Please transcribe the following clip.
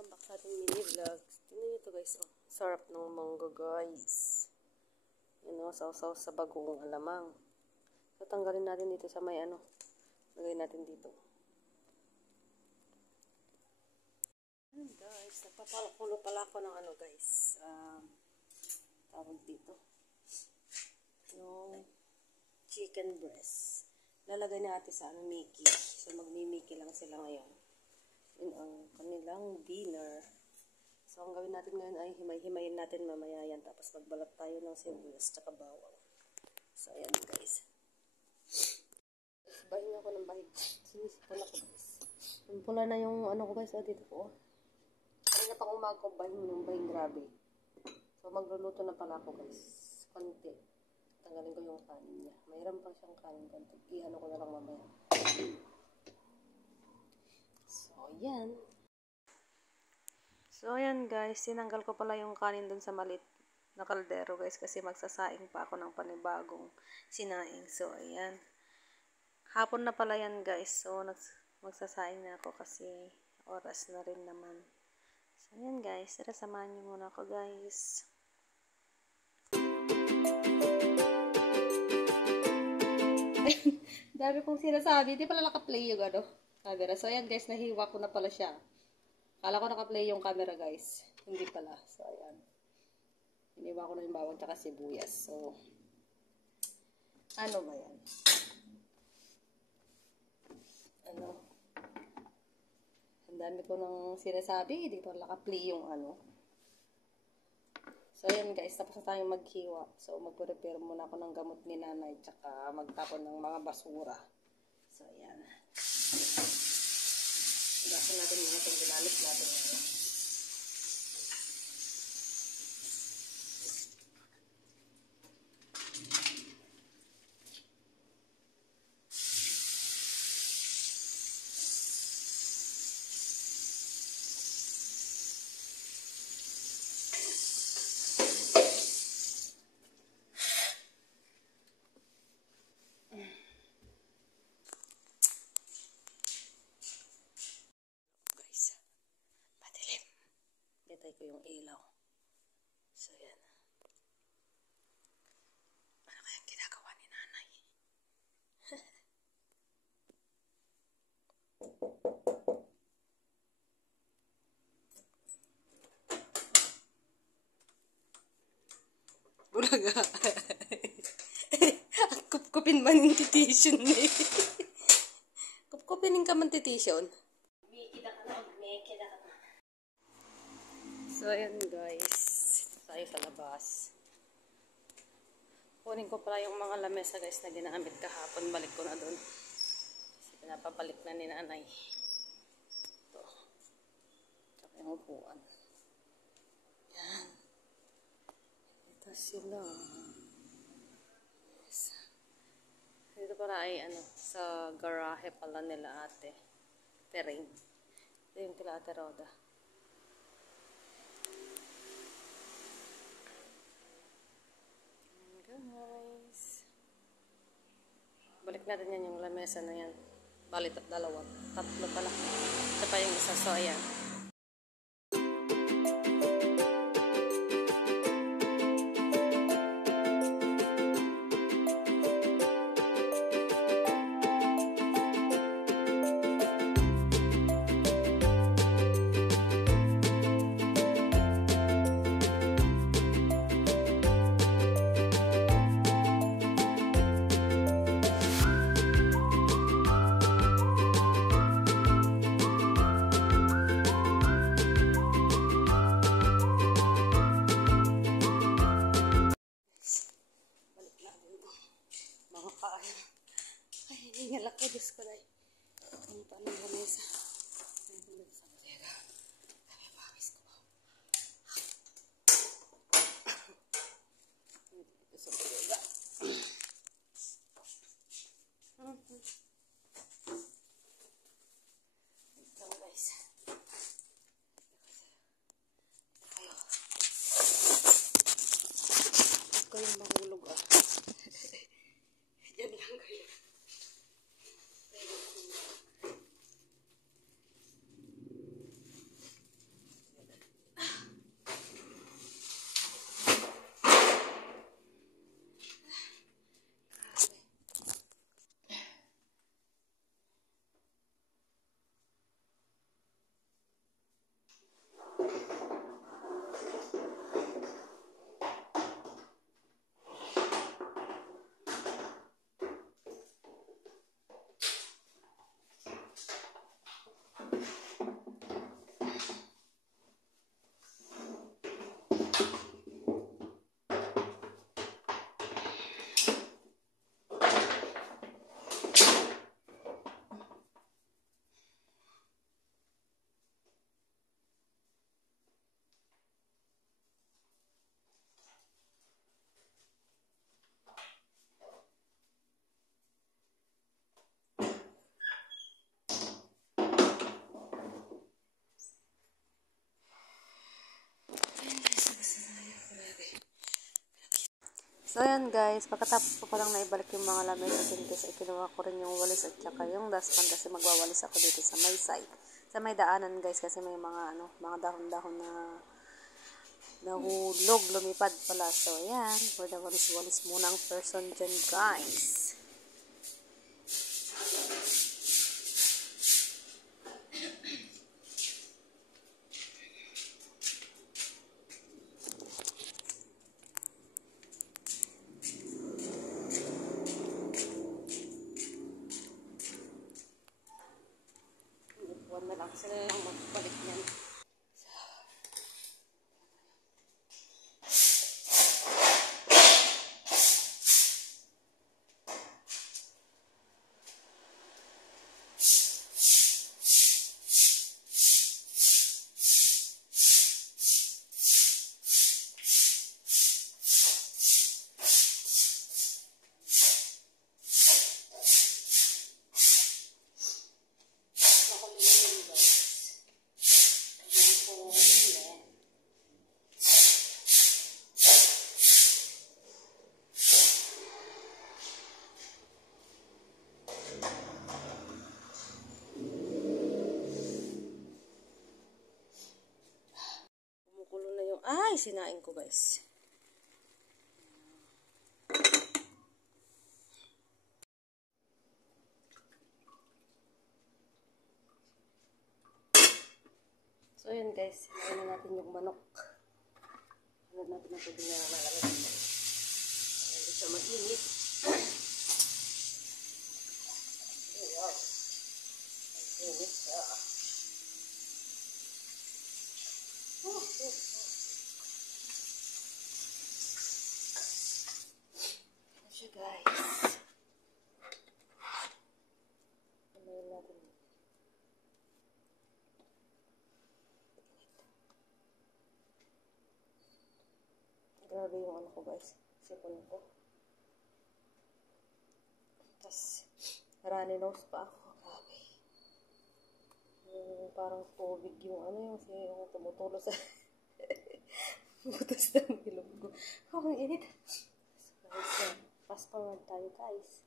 welcome back sa ating mini vlog. Tingnan nyo ito guys, oh. Sarap ng mangga guys. Yan o, sausaw sa bagong alamang. Tatanggalin natin dito sa may ano. Lagay natin dito. Ayan guys, nagpapakulo pala ako ng ano guys. Tawag dito. Yung chicken breast. Lalagay natin sa ano, Mickey. So magmi-Mickey lang sila ngayon. Yun ang kanilang dinner. So, ang gawin natin ngayon ay himay-himayin natin mamaya yan. Tapos magbalat tayo ng sibuyas tsaka bawang. So, ayan guys. Bahin ako ng bahig. Sinisipon ako guys. Yung pula na yung ano ko guys. Dito ko. Ano na pang umaga ko bahin yung bahing grabe. So, magluluto na pala ako guys. Konti. Tanggalin ko yung kanin niya. Mayroon pa siyang kanin konti. I-ano ko na lang mamaya. Ayan. So, ayan guys. Sinanggal ko pala yung kanin dun sa malit na kaldero guys. Kasi magsasaing pa ako ng panibagong sinaing. So, ayan. Hapon na pala yan guys. So, magsasaing na ako kasi oras na rin naman. So, ayan guys. Tara, samahan niyo muna ako guys. Dami kong sinasabi. Di pala naka-play yung ano. Camera. So, ayan guys, nahiwa ko na pala siya. Kala ko naka-play yung camera guys. Hindi pala. So, ayan. Hiniwa ko na yung bawang tsaka sibuyas. So, ano ba yan? Ano? Ang dami ko nang sinasabi. Hindi pala naka-play yung ano. So, ayan guys. Tapos na tayong maghiwa. So, mag-prepare muna ako ng gamot ni nanay tsaka magtapon ng mga basura. So, ayan. Igasan natin mga itong ginamit natin ngayon. Patay ko yung ilaw. So, yan. Ano kayang ginagawa ni nanay? Bulaga. Kupkupin man yung titisyon eh. Kupkupin ka man titisyon. So, ayan guys. Tayo sa labas. Kunin ko pala yung mga lamesa guys na ginamit kahapon. Balik ko na doon. Kasi pinapabalik na ni nanay. Ito. Tsaka yung upuan. Yan. Ito sila. Yes. Dito pala ay ano, sa garahe pala nila ate. Terrain. Ito yung kila ate Roda. Guys. Balik natin yan yung lamesa na yan. Balit at dalawa. Tatlo pala. Ito pa yung isa. So, ayan. Hingal ako, Diyos ko dahil. Ang paano yung lamesa. Ang sa bodega. Kaya pawis ko ba? Ito sa bodega. Ito guys. Kayo. Huwag kayong mahulog ah. Diyan lang kayo. So, ayan guys, pagkatapos ko palang naibalik yung mga lamesa sintes, ay kinuha ko rin yung walis at saka yung dustpan kasi magwawalis ako dito sa may side. Sa may daanan guys, kasi may mga mga dahon-dahon na nahulog, lumipad pala. So, ayan, for the walis-walis muna ang person dyan guys. Huwag na lang sila lang magbalik yan. Ay, sinain ko guys. So, yun guys. Sinain na natin yung manok. Huwag natin ang tubig na malamig. Hindi siya mag-init. Ayan. Mag-init siya. Guys. Panayin natin. Grabe yung ano ko guys. Sipon ko. Tapos, runny nose pa ako. Grabe. Parang tubig yung yung tumutulo sa butas ng ilog ko. Ang init. So, guys, fast forward tayo guys.